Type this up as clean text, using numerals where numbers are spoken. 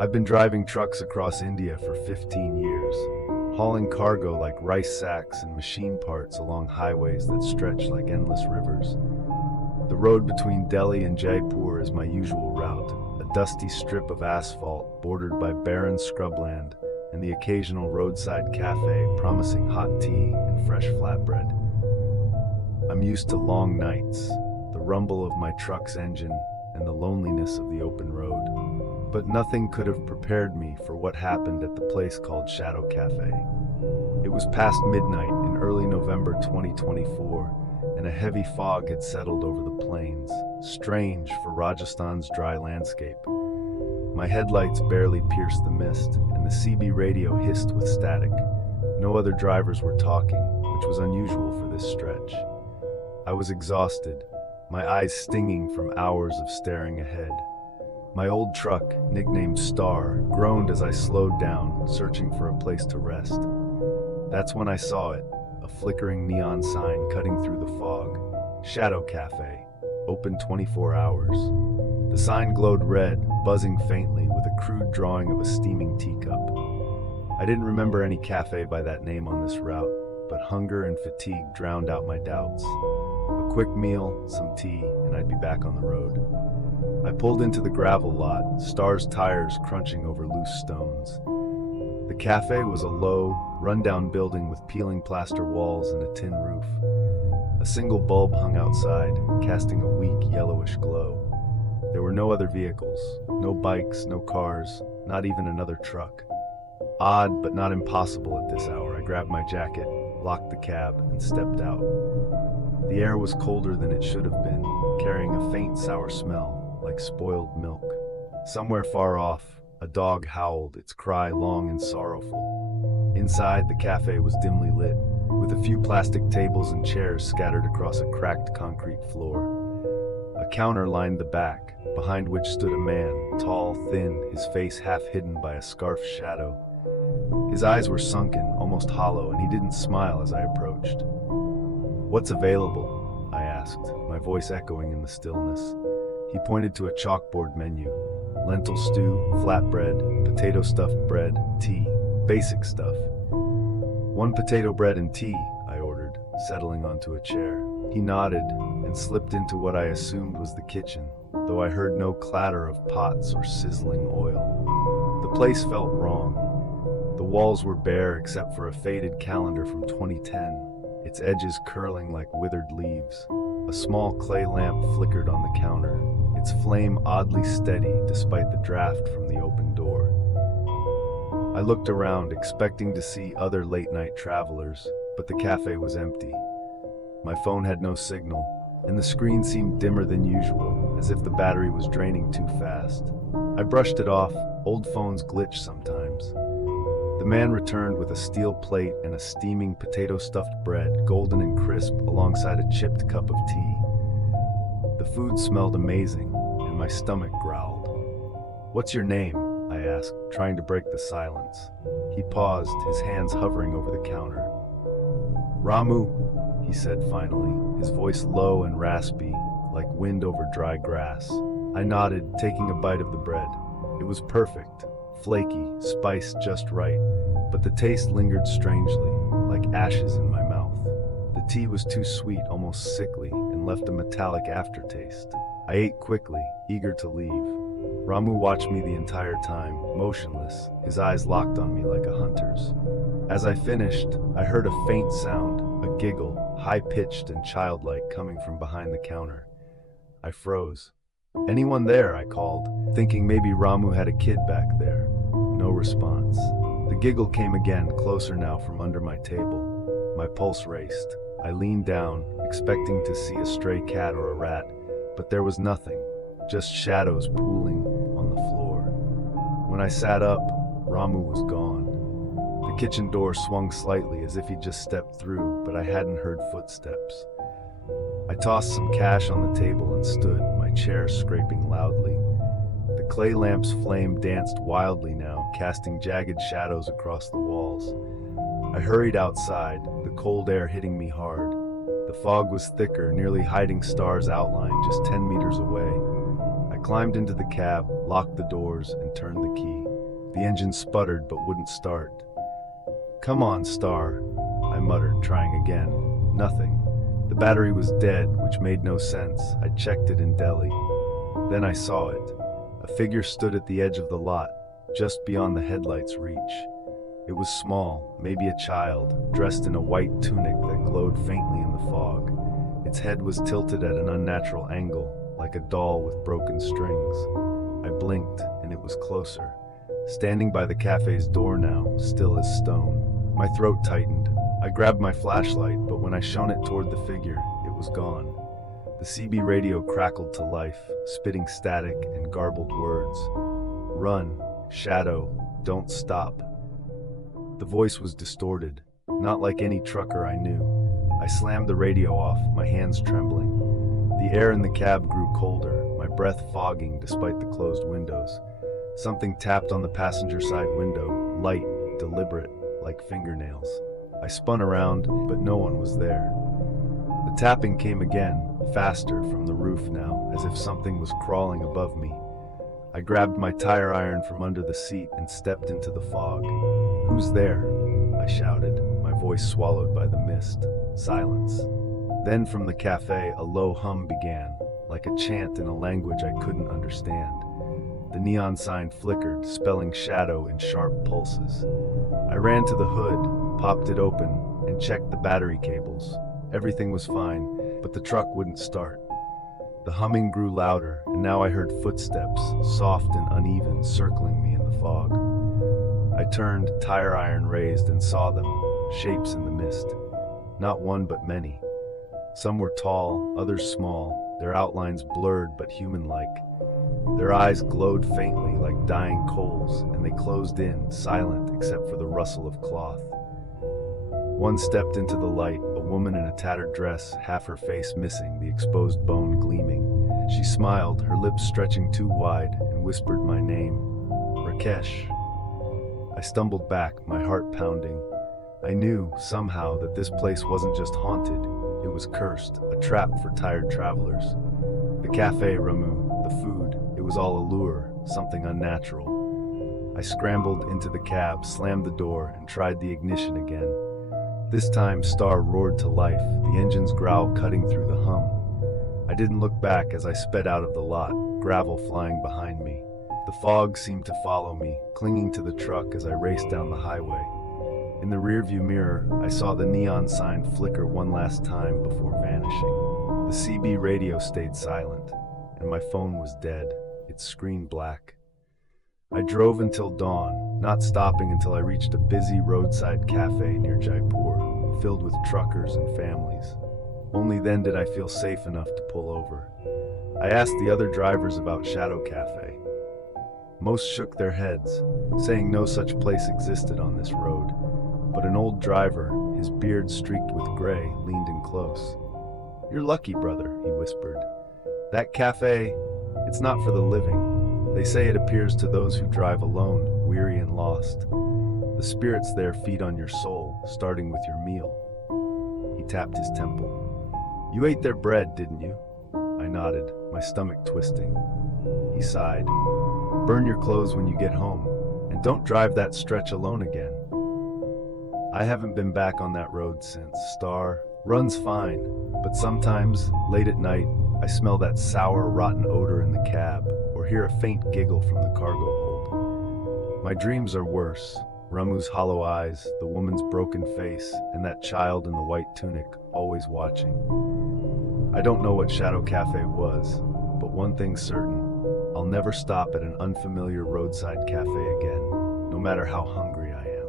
I've been driving trucks across India for 15 years, hauling cargo like rice sacks and machine parts along highways that stretch like endless rivers. The road between Delhi and Jaipur is my usual route, a dusty strip of asphalt bordered by barren scrubland and the occasional roadside cafe promising hot tea and fresh flatbread. I'm used to long nights, the rumble of my truck's engine, and the loneliness of the open road. But nothing could have prepared me for what happened at the place called Shadow Cafe. It was past midnight in early November 2024, and a heavy fog had settled over the plains, strange for Rajasthan's dry landscape. My headlights barely pierced the mist, and the CB radio hissed with static. No other drivers were talking, which was unusual for this stretch. I was exhausted, my eyes stinging from hours of staring ahead. My old truck, nicknamed Star, groaned as I slowed down, searching for a place to rest. That's when I saw it, a flickering neon sign cutting through the fog. Shadow Cafe, open 24 hours. The sign glowed red, buzzing faintly with a crude drawing of a steaming teacup. I didn't remember any cafe by that name on this route, but hunger and fatigue drowned out my doubts. A quick meal, some tea, and I'd be back on the road. I pulled into the gravel lot, Star's tires crunching over loose stones. The cafe was a low, run-down building with peeling plaster walls and a tin roof. A single bulb hung outside, casting a weak, yellowish glow. There were no other vehicles, no bikes, no cars, not even another truck. Odd, but not impossible at this hour. I grabbed my jacket, locked the cab, and stepped out. The air was colder than it should have been, carrying a faint sour smell, like spoiled milk. Somewhere far off, a dog howled, its cry long and sorrowful. Inside, the cafe was dimly lit, with a few plastic tables and chairs scattered across a cracked concrete floor. A counter lined the back, behind which stood a man, tall, thin, his face half hidden by a scarf shadow. His eyes were sunken, almost hollow, and he didn't smile as I approached. "What's available?" I asked, my voice echoing in the stillness. He pointed to a chalkboard menu. Lentil stew, flatbread, potato stuffed bread, tea. Basic stuff. "One potato bread and tea," I ordered, settling onto a chair. He nodded and slipped into what I assumed was the kitchen, though I heard no clatter of pots or sizzling oil. The place felt wrong. The walls were bare except for a faded calendar from 2010, its edges curling like withered leaves. A small clay lamp flickered on the counter, its flame oddly steady despite the draft from the open door. I looked around, expecting to see other late-night travelers, but the cafe was empty. My phone had no signal, and the screen seemed dimmer than usual, as if the battery was draining too fast. I brushed it off. Old phones glitch sometimes. The man returned with a steel plate and a steaming potato-stuffed bread, golden and crisp, alongside a chipped cup of tea. The food smelled amazing, and my stomach growled. "What's your name?" I asked, trying to break the silence. He paused, his hands hovering over the counter. "Ramu," he said finally, his voice low and raspy, like wind over dry grass. I nodded, taking a bite of the bread. It was perfect. Flaky, spiced just right, but the taste lingered strangely, like ashes in my mouth. The tea was too sweet, almost sickly, and left a metallic aftertaste. I ate quickly, eager to leave. Ramu watched me the entire time, motionless, his eyes locked on me like a hunter's. As I finished, I heard a faint sound, a giggle, high-pitched and childlike, coming from behind the counter. I froze. "Anyone there?" I called, thinking maybe Ramu had a kid back there. No response. The giggle came again, closer now from under my table. My pulse raced. I leaned down, expecting to see a stray cat or a rat, but there was nothing, just shadows pooling on the floor. When I sat up, Ramu was gone. The kitchen door swung slightly as if he just stepped through, but I hadn't heard footsteps. I tossed some cash on the table and stood, my chair scraping loudly. The clay lamp's flame danced wildly now, casting jagged shadows across the walls. I hurried outside, the cold air hitting me hard. The fog was thicker, nearly hiding Star's outline just 10 meters away. I climbed into the cab, locked the doors, and turned the key. The engine sputtered but wouldn't start. "Come on, Star," I muttered, trying again. Nothing. The battery was dead, which made no sense. I'd checked it in Delhi. Then I saw it. A figure stood at the edge of the lot, just beyond the headlight's reach. It was small, maybe a child, dressed in a white tunic that glowed faintly in the fog. Its head was tilted at an unnatural angle, like a doll with broken strings. I blinked, and it was closer. Standing by the cafe's door now, still as stone. My throat tightened. I grabbed my flashlight, but when I shone it toward the figure, it was gone. The CB radio crackled to life, spitting static and garbled words. "Run, Shadow, don't stop." The voice was distorted, not like any trucker I knew. I slammed the radio off, my hands trembling. The air in the cab grew colder, my breath fogging despite the closed windows. Something tapped on the passenger side window, light, deliberate, like fingernails. I spun around, but no one was there. The tapping came again, faster, from the roof now, as if something was crawling above me. I grabbed my tire iron from under the seat and stepped into the fog. "Who's there?" I shouted, my voice swallowed by the mist. Silence. Then from the cafe, a low hum began, like a chant in a language I couldn't understand. The neon sign flickered, spelling shadow in sharp pulses. I ran to the hood, popped it open, and checked the battery cables. Everything was fine, but the truck wouldn't start. The humming grew louder, and now I heard footsteps, soft and uneven, circling me in the fog. I turned, tire iron raised, and saw them, shapes in the mist. Not one but many. Some were tall, others small, their outlines blurred but human-like. Their eyes glowed faintly like dying coals, and they closed in, silent except for the rustle of cloth. One stepped into the light, a woman in a tattered dress, half her face missing, the exposed bone gleaming. She smiled, her lips stretching too wide, and whispered my name, Rakesh. I stumbled back, my heart pounding. I knew, somehow, that this place wasn't just haunted. It was cursed, a trap for tired travelers. The cafe, Ramu, the food, it was all a lure, something unnatural. I scrambled into the cab, slammed the door, and tried the ignition again. This time, Star roared to life, the engine's growl cutting through the hum. I didn't look back as I sped out of the lot, gravel flying behind me. The fog seemed to follow me, clinging to the truck as I raced down the highway. In the rearview mirror, I saw the neon sign flicker one last time before vanishing. The CB radio stayed silent, and my phone was dead, its screen black. I drove until dawn, not stopping until I reached a busy roadside cafe near Jaipur, filled with truckers and families. Only then did I feel safe enough to pull over. I asked the other drivers about Shadow Cafe. Most shook their heads, saying no such place existed on this road. But an old driver, his beard streaked with gray, leaned in close. "You're lucky, brother," he whispered. "That cafe, it's not for the living. They say it appears to those who drive alone, weary and lost. The spirits there feed on your soul, starting with your meal." He tapped his temple. "You ate their bread, didn't you?" I nodded, my stomach twisting. He sighed. "Burn your clothes when you get home, and don't drive that stretch alone again." I haven't been back on that road since. Star runs fine, but sometimes, late at night, I smell that sour, rotten odor in the cab, or hear a faint giggle from the cargo hold. My dreams are worse. Ramu's hollow eyes, the woman's broken face, and that child in the white tunic, always watching. I don't know what Shadow Cafe was, but one thing's certain. I'll never stop at an unfamiliar roadside cafe again, no matter how hungry I am.